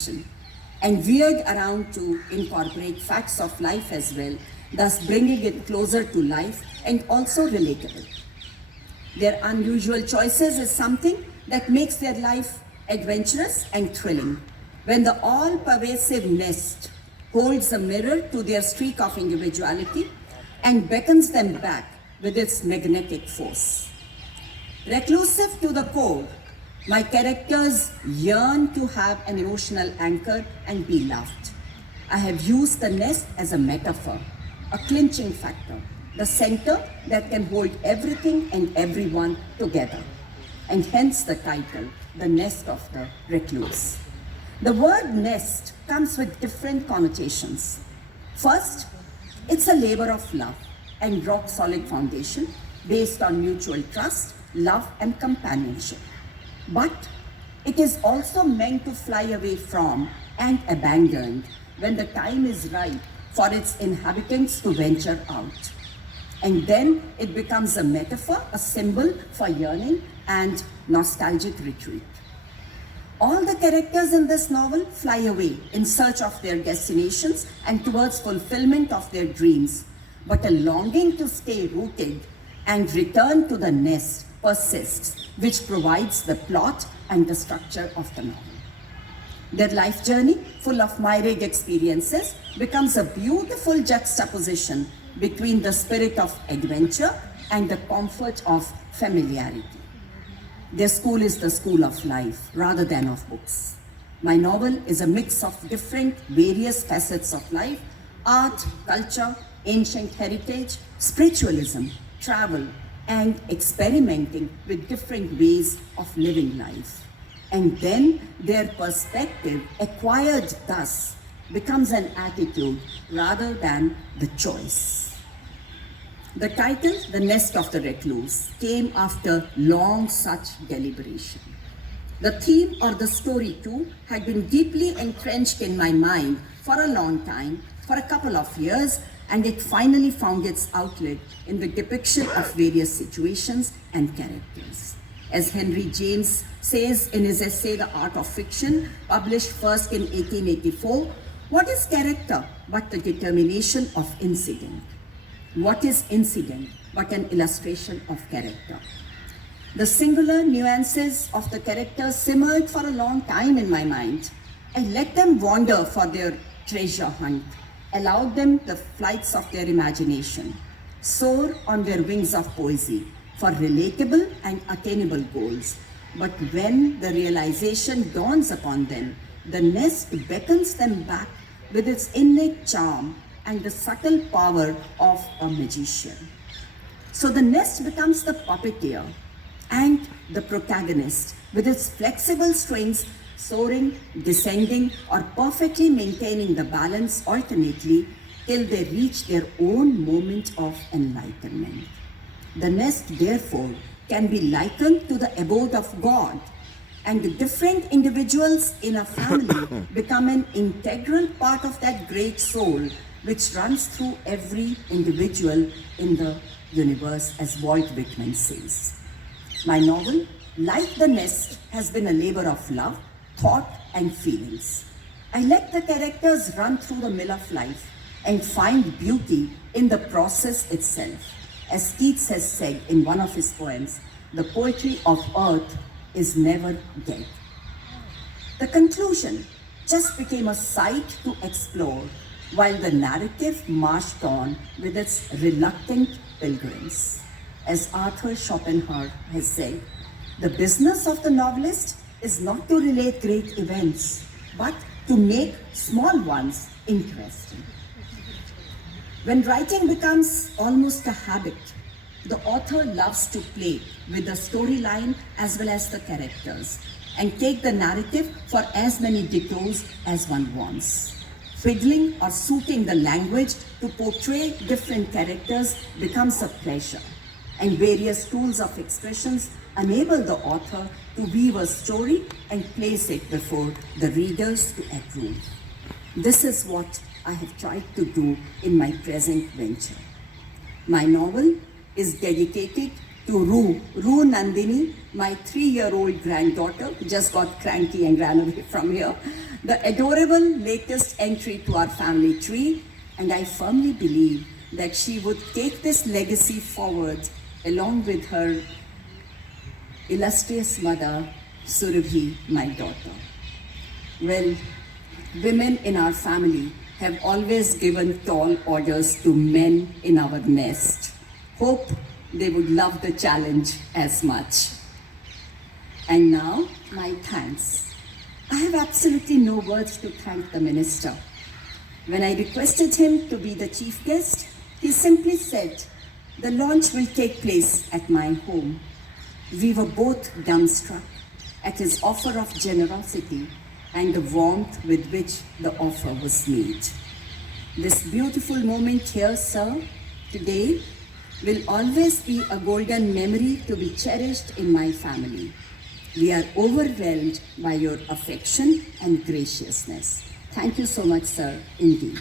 and veered around to incorporate facts of life as well, thus bringing it closer to life and also relatable. Their unusual choices is something that makes their life adventurous and thrilling. When the all-pervasive nest holds a mirror to their streak of individuality and beckons them back with its magnetic force. Reclusive to the core, my characters yearn to have an emotional anchor and be loved. I have used the nest as a metaphor, a clinching factor, the center that can hold everything and everyone together. And hence the title, The Nest of the Recluse. The word nest comes with different connotations. First, it's a labor of love and rock-solid foundation based on mutual trust, love, and companionship. But it is also meant to fly away from and abandoned when the time is right for its inhabitants to venture out. And then it becomes a metaphor, a symbol for yearning and nostalgic retreat. All the characters in this novel fly away in search of their destinations and towards fulfillment of their dreams, but a longing to stay rooted and return to the nest persists, which provides the plot and the structure of the novel. Their life journey, full of myriad experiences, becomes a beautiful juxtaposition between the spirit of adventure and the comfort of familiarity. Their school is the school of life rather than of books. My novel is a mix of different, various facets of life: art, culture, ancient heritage, spiritualism, travel, and experimenting with different ways of living life. And then their perspective, acquired thus, becomes an attitude rather than the choice. The title, The Nest of the Recluse, came after long such deliberation. The theme or the story too had been deeply entrenched in my mind for a long time, for a couple of years, and it finally found its outlet in the depiction of various situations and characters. As Henry James says in his essay, The Art of Fiction, published first in 1884, what is character but the determination of incident? What is incident but an illustration of character? The singular nuances of the characters simmered for a long time in my mind. I let them wander for their treasure hunt, allowed them the flights of their imagination, soar on their wings of poesy for relatable and attainable goals. But when the realization dawns upon them, the nest beckons them back with its innate charm and the subtle power of a magician. So the nest becomes the puppeteer and the protagonist with its flexible strings soaring, descending, or perfectly maintaining the balance alternately till they reach their own moment of enlightenment. The nest, therefore, can be likened to the abode of God, and the different individuals in a family become an integral part of that great soul which runs through every individual in the universe, as Walt Whitman says. My novel, like The Nest, has been a labor of love, thought, and feelings. I let the characters run through the mill of life and find beauty in the process itself. As Keats has said in one of his poems, the poetry of earth is never dead. The conclusion just became a sight to explore, while the narrative marched on with its reluctant pilgrims. As Arthur Schopenhauer has said, the business of the novelist is not to relate great events, but to make small ones interesting. When writing becomes almost a habit, the author loves to play with the storyline as well as the characters and take the narrative for as many detours as one wants. Fiddling or suiting the language to portray different characters becomes a pleasure, and various tools of expressions enable the author to weave a story and place it before the readers to approve. This is what I have tried to do in my present venture. My novel is dedicated to Rue Nandini, my 3-year-old granddaughter, who just got cranky and ran away from here, the adorable latest entry to our family tree, and I firmly believe that she would take this legacy forward along with her illustrious mother, Surabhi, my daughter. Well, women in our family have always given tall orders to men in our nest. Hope they would love the challenge as much. And now, my thanks. I have absolutely no words to thank the minister. When I requested him to be the chief guest, he simply said, the launch will take place at my home. We were both dumbstruck at his offer of generosity and the warmth with which the offer was made. This beautiful moment here, sir, today, will always be a golden memory to be cherished in my family. We are overwhelmed by your affection and graciousness. Thank you so much, sir, indeed.